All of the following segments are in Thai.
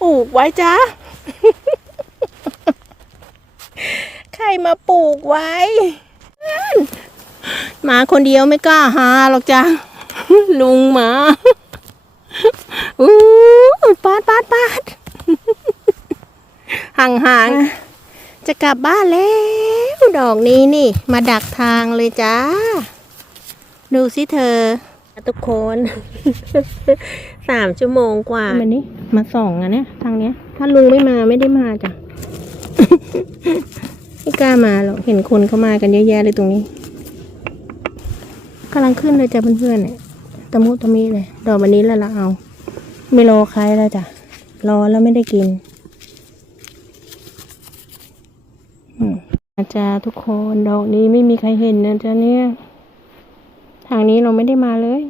ปลูกไว้จ้าใครมาปลูกไว้หมาคนเดียวไม่กล้าหาหรอกจ้าลุงหมาอู้ปาดปาดปาดห่างห่างๆจะกลับบ้านแล้วดอกนี้นี่ มาดักทางเลยจ้า ดูสิเธอ ทุกคนสามชั่วโมงกว่ามานี่มาส่องอะเนี่ยทางเนี้ย ถ้าลุงไม่มาไม่ได้มาจ้ะไม่กล้ามาหรอกเห็นคนเข้ามากันเยอะแยะเลยตรงนี้กำลังขึ้นเลยจ้ะเพื่อนๆเนี่ยตะมุตะมิเลยดอกวันนี้แล้วเราเอา ไม่รอใครแล้วจ้ะรอแล้วไม่ได้กินอืมอาจารย์ทุกคนดอกนี้ไม่มีใครเห็นนะจ๊ะเนี่ย ทางนี้เราไม่ได้มาเลย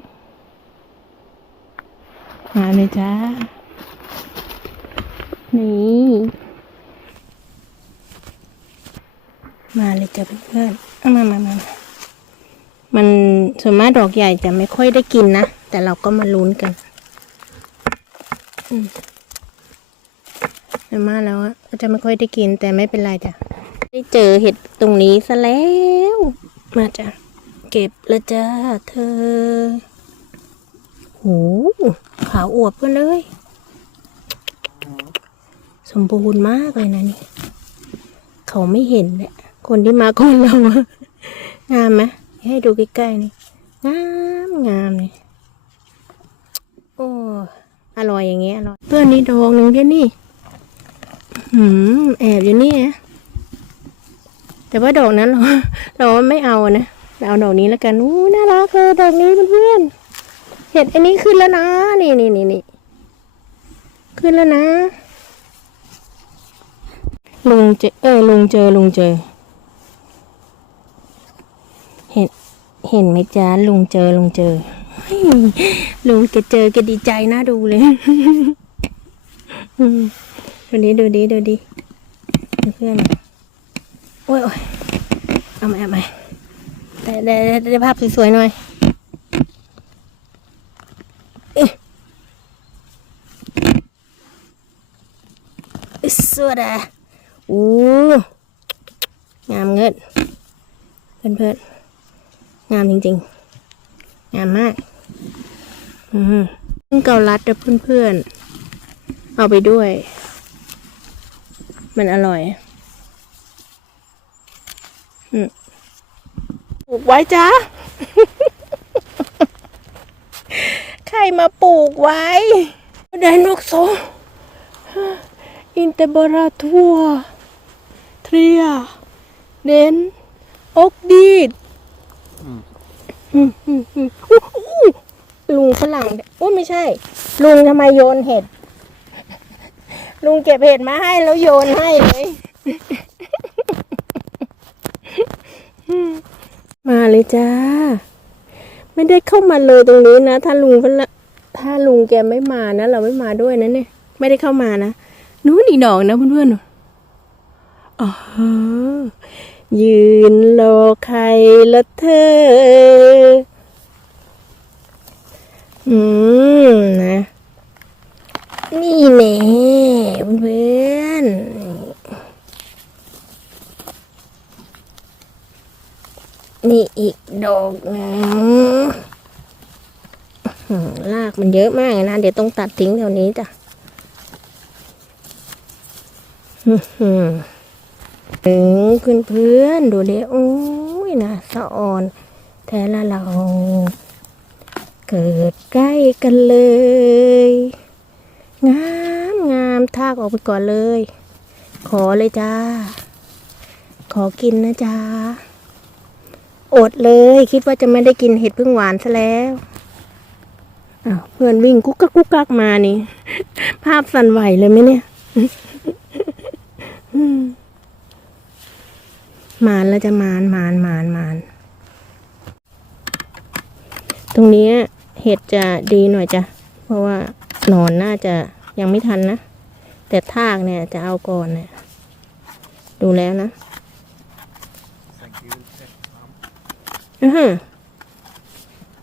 มาเลยจ้า นี่ มาเลยจ้ะเพื่อนเอามามามามามันส่วนมากดอกใหญ่จะไม่ค่อยได้กินนะ แต่เราก็มาลุ้นกันอืมส่วนมากแล้วอะก็จะไม่ค่อยได้กินแต่ไม่เป็นไรจ้ะ ได้เจอเห็ดตรงนี้ซะแล้ว มาจ้ะ ก็บล้วจ้าเธอโหขาวอวบกันเลย สมบูรณ์มากเลยนะนี่ เขาไม่เห็นแหละคนที่มาคนเราอะงามไหมให้ดูใกล้ๆนี่งามงามเลยโอ้อร่อยอย่างเงี้ยอร่อยเพื่อนนี้ดองหนึ่งแค่นี่หืมแอบอยู่นี่นะแต่ว่าดอกนั้นเราเราไม่เอานะ เราเอาดอกนี้แล้วกันอู้น่ารักเลยดอกนี้เพื่อนๆเห็ดอันนี้ขึ้นแล้วนะ นี่นี่นี่นี่ขึ้นแล้วนะ ลุงเจอเออลุงเจอลุงเจอ เห็นเห็นไหมจ๊ะลุงเจอลุงเจอลุงแกเจอแกดีใจน่าดูเลยอืมดูดิดูดิดูดิเพื่อนโอ้ยโอ้ยเอาใหมเอาใหม ได้ได้ได้ภาพสวยๆหน่อยเอ๊ะอิสวดาอู้งามเงินเพื่อนเพื่อนๆงามจริงๆ งามมาก อืมซึ่งเกาลัดกับเพื่อนๆเอาไปด้วย มันอร่อย อืม ปลูกไว้จ้าใครมาปลูกไว้ไดโนเสาร์อินเตบราทัวเทรียเดนอกดีดอืมอืมอืมอู้อู้ลุงฝรั่งโอ้ไม่ใช่ ลุงทำไมโยนเห็ด ลุงเก็บเห็ดมาให้แล้วโยนให้เลย มาเลยจ้า ไม่ได้เข้ามาเลยตรงนี้นะ ถ้าลุงฝรั่งถ้าลุงแกไม่มานะ เราไม่มาด้วยนะเนี่ย ไม่ได้เข้ามานะนู้นอีกดอกนะเพื่อนๆอ๋อยืนรอใครละเธอ อืมนะ นี่แน่เพื่อนๆ นี่อีกดอกหนึงรากมันเยอะมากเลยนะ เดี๋ยวต้องตัดทิ้งแถวนี้จ้ะถึงเพื่อนเพื่อนดูเดี๋ยวโอ้ยนะสะออนแท้ละเรา เกิดใกล้กันเลย งามงามทากออกไปก่อนเลย ขอเลยจ้า ขอกินนะจ้า อดเลย คิดว่าจะไม่ได้กินเห็ดพึ่งหวานซะแล้วเพื่อนวิ่งกุ๊กกักกุ๊กกักมานี่ ภาพสั่นไหวเลยไหมเนี่ยมานแล้วจะมานมานมานมานตรงนี้เห็ดจะดีหน่อยจ้ะ เพราะว่านอนน่าจะยังไม่ทันนะ แต่ทากเนี่ยจะเอาก่อนเนี่ย ดูแล้วนะ อือฮะ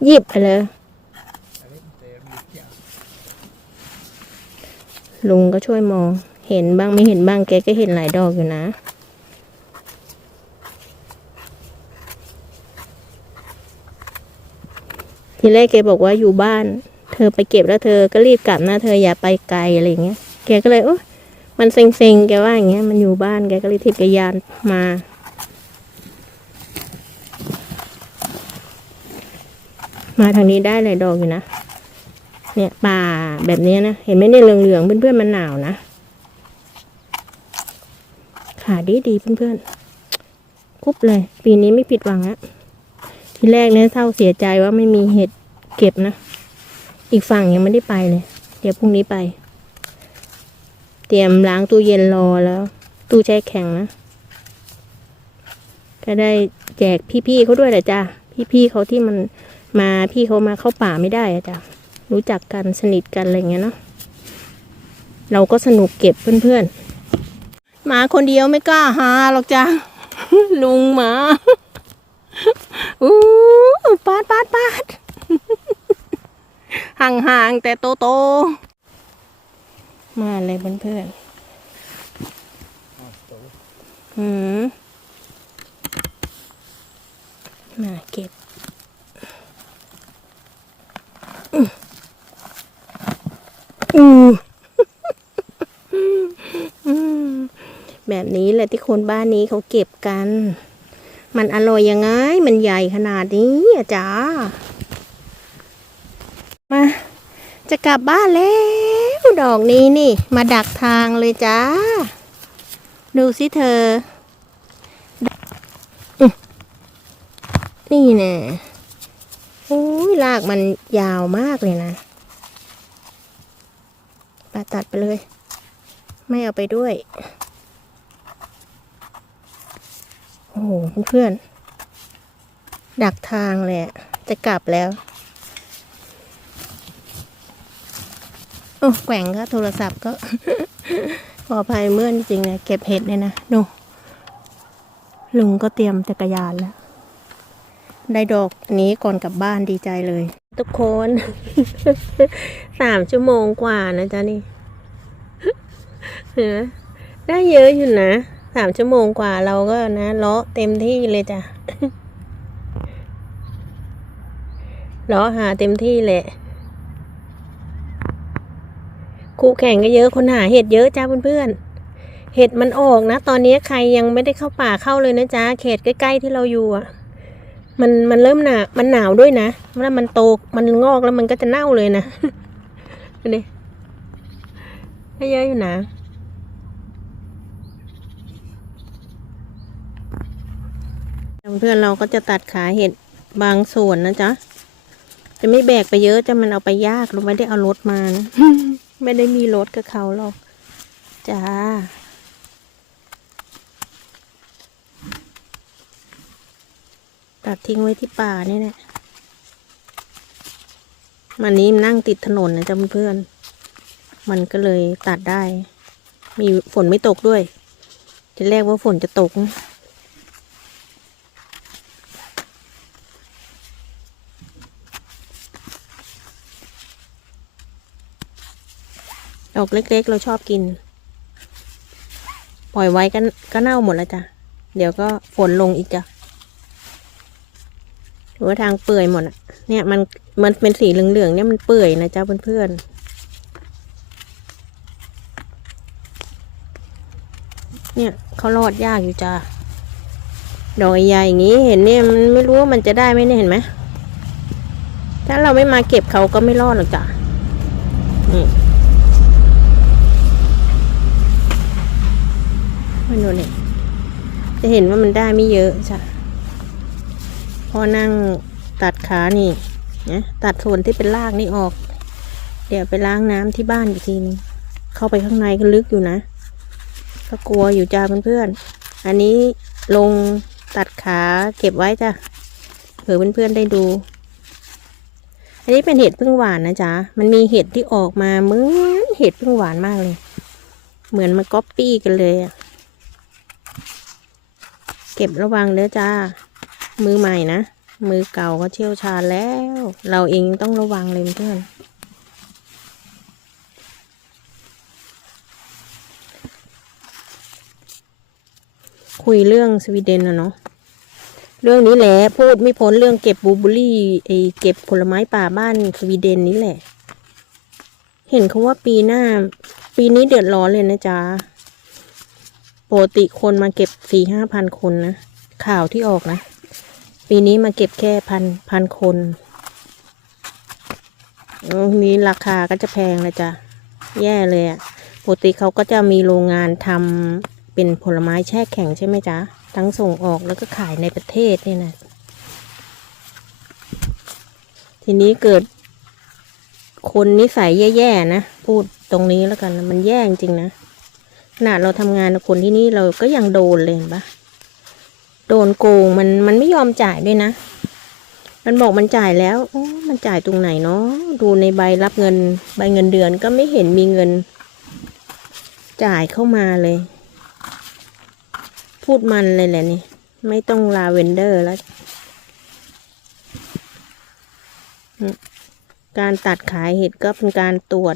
หยิบไปเลยลุงก็ช่วยมอง เห็นบ้างไม่เห็นบ้างแกก็เห็นหลายดอกอยู่นะ ทีแรกแกบอกว่าอยู่บ้าน เธอไปเก็บแล้วเธอก็รีบกลับนะเธออย่าไปไกลอะไรอย่างเงี้ย แกก็เลยโอ้มันเซ็งๆแกว่าอย่างเงี้ย มันอยู่บ้านแกก็เลยถีบจักรยานมา มาทางนี้ได้เลยดอกอยู่นะ เนี่ยป่าแบบนี้นะ เห็นไหมเนี่ยเหลืองๆเพื่อนๆมันหนาวนะ ขาดีดีๆเพื่อนๆคุบเลย ปีนี้ไม่ผิดหวังอะทีแรกเนี่ยเท่าเสียใจว่าไม่มีเห็ดเก็บนะ อีกฝั่งยังไม่ได้ไปเลย เดี๋ยวพรุ่งนี้ไป เตรียมล้างตู้เย็นรอแล้ว ตู้แช่แข็งนะก็ได้แจกพี่ๆเขาด้วยแหละจ้ะพี่ๆเขาที่มัน มาพี่เขามาเข้าป่าไม่ได้อะจ้ะรู้จักกันสนิทกันอะไรเงี้ยเนาะเราก็สนุกเก็บเพื่อนๆหมาคนเดียวไม่กล้าหาหรอกจ้ะลุงหมาอู้ปาดปาดปาดห่างๆแต่โตโตมาเลยเพื่อนๆอืมมาเก็บ อือแบบนี้แหละที่คนบ้านนี้เขาเก็บกัน มันอร่อยยังไง มันใหญ่ขนาดนี้อะจ้ามา จะกลับบ้านแล้ว ดอกนี้นี่ มาดักทางเลยจ้า ดูสิเธออื้อนี่แน่โอ้ยลากมันยาวมากเลยนะ ปาตัดไปเลย ไม่เอาไปด้วย โอ้โหเพื่อนดักทางเลยจะกลับแล้ว โอ้แกว่งก็โทรศัพท์ก็ ขออภัยเมื่อนจริงๆนะเก็บเห็ดเลยนะดูลุงก็เตรียมจักรยานแล้ว ได้ดอกนี้ก่อนกลับบ้านดีใจเลย ทุกคนสามชั่วโมงกว่านะจ๊ะนี่เห็นไหมได้เยอะอยู่นะสามชั่วโมงกว่าเราก็นะเลาะเต็มที่เลยจ้ะเลาะหาเต็มที่แหละคู่แข่งก็เยอะคนหาเห็ดเยอะจ้าเพื่อนๆเห็ดมันออกนะ ตอนนี้ใครยังไม่ได้เข้าป่าเข้าเลยนะจ๊ะเขตใกล้ๆที่เราอยู่อะ มันมันเริ่มหนามันหนาวด้วยนะเวลามันโตมันงอกแล้วมันก็จะเน่าเลยนะดูดิได้เยอะอยู่นะเพื่อนเราก็จะตัดขาเห็ดบางส่วนนะจ๊ะ จะไม่แบกไปเยอะจะมันเอาไปยากเราไม่ได้เอารถมานะไม่ได้มีรถกับเขาหรอก จ้า ตัดทิ้งไว้ที่ป่านี่แหละมันนี้นั่งติดถนนนะจ๊ะเพื่อน มันก็เลยตัดได้ มีฝนไม่ตกด้วย ทีแรกว่าฝนจะตก ดอกเล็กๆ เราชอบกิน ปล่อยไว้ก็ก็เน่าหมดแล้วจ้ะ เดี๋ยวก็ฝนลงอีกจ้ะ หรือว่าทางเปื่อยหมดเนี่ยมันมันเป็นสีเหลืองๆเนี่ยมันเปื่อยนะจ๊ะเพื่อนๆเนี่ยเขารอดยากอยู่จ้ะดอกใหญ่อย่างนี้เห็นเนี่ยมันไม่รู้ว่ามันจะได้ไหมเนี่ยเห็นไหมถ้าเราไม่มาเก็บเขาก็ไม่รอดหรอกจ้ะนี่มาดูเนี่ยจะเห็นว่ามันได้ไม่เยอะจ้ะ พอนั่งตัดขานี่นะตัดส่วนที่เป็นรากนี่ออก เดี๋ยวไปล้างน้ำที่บ้านอีกทีนึงเข้าไปข้างในก็ลึกอยู่นะ ก็กลัวอยู่จ้าเพื่อนๆอันนี้ลงตัดขาเก็บไว้จ้ะเผื่อเพื่อนๆได้ดู อันนี้เป็นเห็ดพึ่งหวานนะจ๊ะ มันมีเห็ดที่ออกมาเหมือนเห็ดพึ่งหวานมากเลย เหมือนมาก๊อปปี้กันเลย เก็บระวังเด้อจ้า มือใหม่นะ มือเก่าก็เชี่ยวชาญแล้ว เราเองต้องระวังเลยเพื่อน คุยเรื่องสวีเดนนะเนาะเรื่องนี้แหละพูดไม่พ้นเรื่องเก็บบูเบอรี่ไอเก็บผลไม้ป่าบ้านสวีเดนนี่แหละ เห็นเขาว่าปีหน้า ปีนี้เดือดร้อนเลยนะจ๊ะปกติคนมาเก็บสี่ห้าพันคนนะ ข่าวที่ออกนะ ปีนี้มาเก็บแค่พันพันคนนี้ราคาก็จะแพงนะจ๊ะแย่เลยอะปกติเขาก็จะมีโรงงานทำเป็นผลไม้แช่แข็งใช่ไหมจ๊ะ ทั้งส่งออกแล้วก็ขายในประเทศนี่นะทีนี้เกิด คนนิสัยแย่ๆนะ พูดตรงนี้แล้วกัน มันแย่จริงๆนะขนาดเราทำงานคนที่นี่เราก็ยังโดนเลยปะ โดนโกงมันมันไม่ยอมจ่ายด้วยนะ มันบอกมันจ่ายแล้วโอ้มันจ่ายตรงไหนเนาะดูในใบรับเงิน ใบเงินเดือนก็ไม่เห็นมีเงิน จ่ายเข้ามาเลย พูดมันเลยแหละนี่ ไม่ต้องลาเวนเดอร์แล้ว การตัดขายเห็ดก็เป็นการตรวจ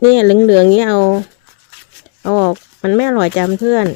เนี่ยเหลืองๆนี้เอา เอาออก มันไม่อร่อยจำเพื่อน